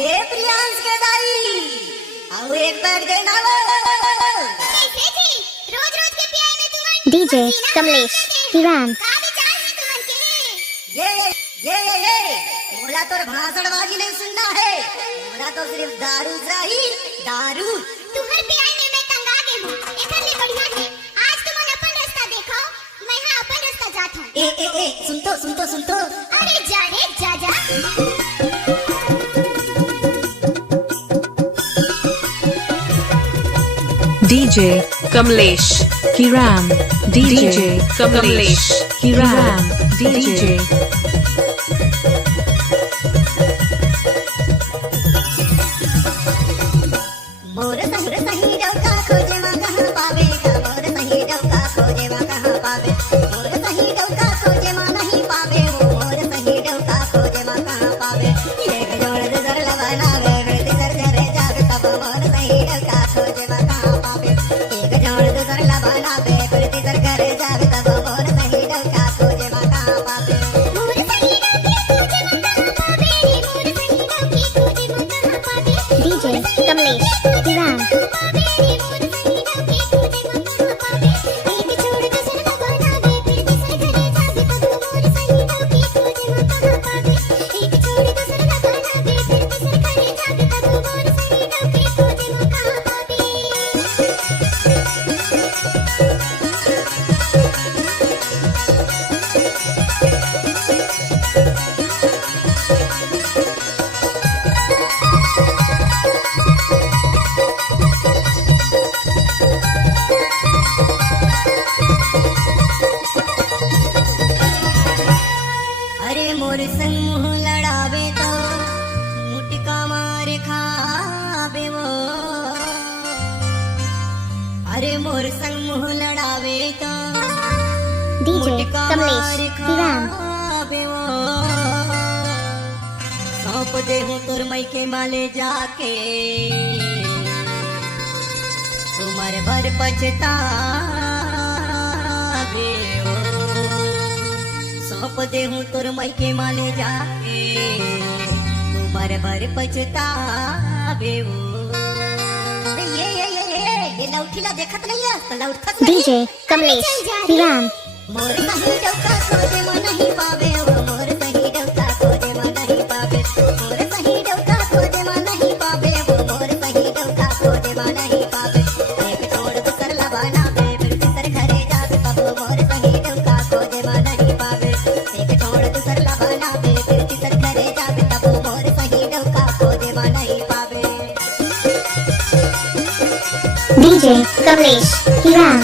दे प्रियांश के दाई और एक बैग देना वो रोज रोज के पियाई में तुम्हारी डीजे कमलेश हिरान। ये मोला तो भाषणबाजी नहीं सुनना है, मोला तो सिर्फ दारू चाहिए, दारू। तुम्हारे पियाई में मैं तंग आ गई हूं, एकर ले बढ़िया है आज तुम अपन रास्ता देखो, मैं हां अपन रास्ता जात हूं। सुन तो अरे जा रे जा DJ Kamlesh Kiran, DJ Kamlesh Kiran, DJ मोर सही डौका खोजे मा कहां पावे, मोर सही डौका खोजे मा कहां पावे, मोर सही डौका खोजे मा नहीं पावे, मोर सही डौका खोजे मा कहां पावे। एक जोड़ दे सर लगाना वे सर घरे जावे तब मोर सही डौका खोजे मा कहां पावे। एक जोड़ दे सर लगाना वे सर घरे जावे तब मोर सही डौका खोजे मा कहां पावे। मोर सही डौकी खोजे मा कहां पावे, मोर सही डौकी खोजे मा कहां पावे। डीजे कमलेश हिरान। अरे मोर संग मुंह लड़ावे तो मुटका मार खावे वो, अरे मोर संग मुंह लड़ावे तो डीजे मुटका कमलेश मार हिरान। खावे वो। सौंप दे हूँ तुर मई के माले जाके, उमर भर पछतावे वो। सौंप दे हूँ तुर मई के माले जाके, उमर भर पछतावे वो। ये लौठीला देखत नहीं है तो लौटत नहीं। डीजे कमलेश हिरान। मोर सही डौका खोजे मा नहीं पावे वो, मोर सही डौका खोजे मा नहीं पावे, मोर सही डौका खोजे मा नहीं पावे वो, मोर सही डौका खोजे मा नहीं पावे। एक छोड़ तो कर लबाना बे फिर सर घरे जावे तब मोर सही डौका खोजे मा नहीं पावे। एक छोड़ तो कर लबाना बे फिर सर घरे जावे तब मोर सही डौका खोजे मा नहीं पावे। डीजे कमलेश हिरान।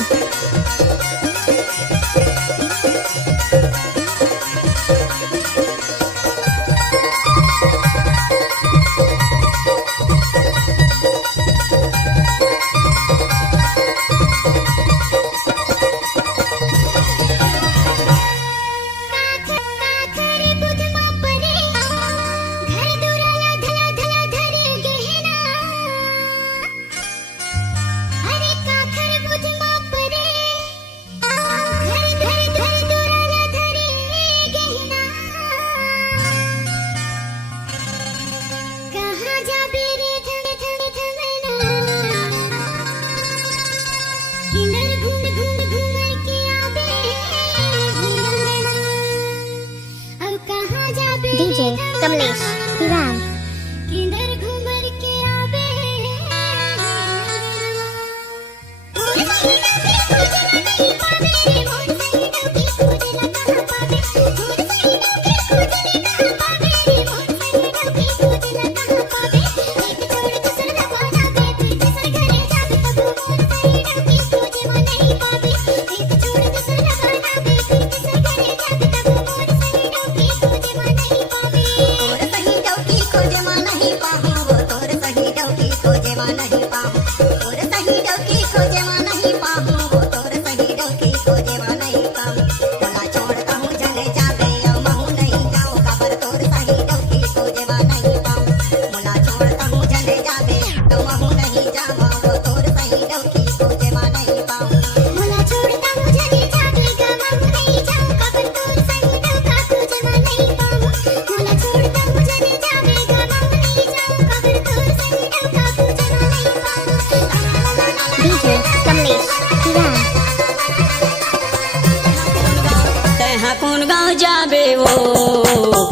डीजे कमलेश हिरान। किधर घूमर के आवे मोर सही डौकी खोजे जावे वो